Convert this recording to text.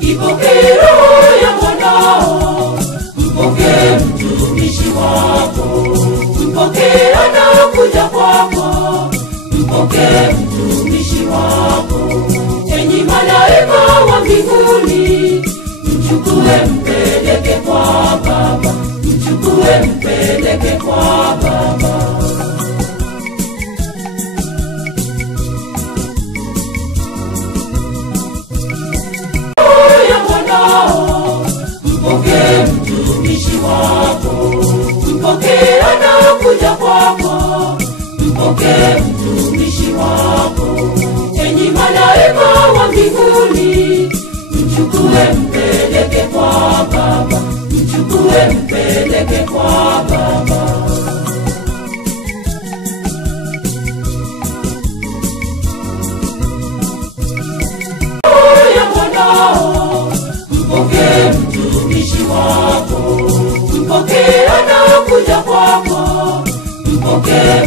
Ipokee roho ya mwanao, mpokee mtumishi wako, mpokee anakuja kwako, mpokee mtumishi wako. Enyi malaika wa mbinguni, mchukue mpeleke kwa Baba, mchukue mpeleke kwa Baba. Mpokee mtumishi wako, mpokee anakuja kwako, mpokee mtumishi wako. Enyi malaika wa mbinguni, mchukue mpeleke kwa Baba, mchukue mpeleke kwa Baba. Mpokee mtumishi wako, mpokee anakuja kwako, mpokee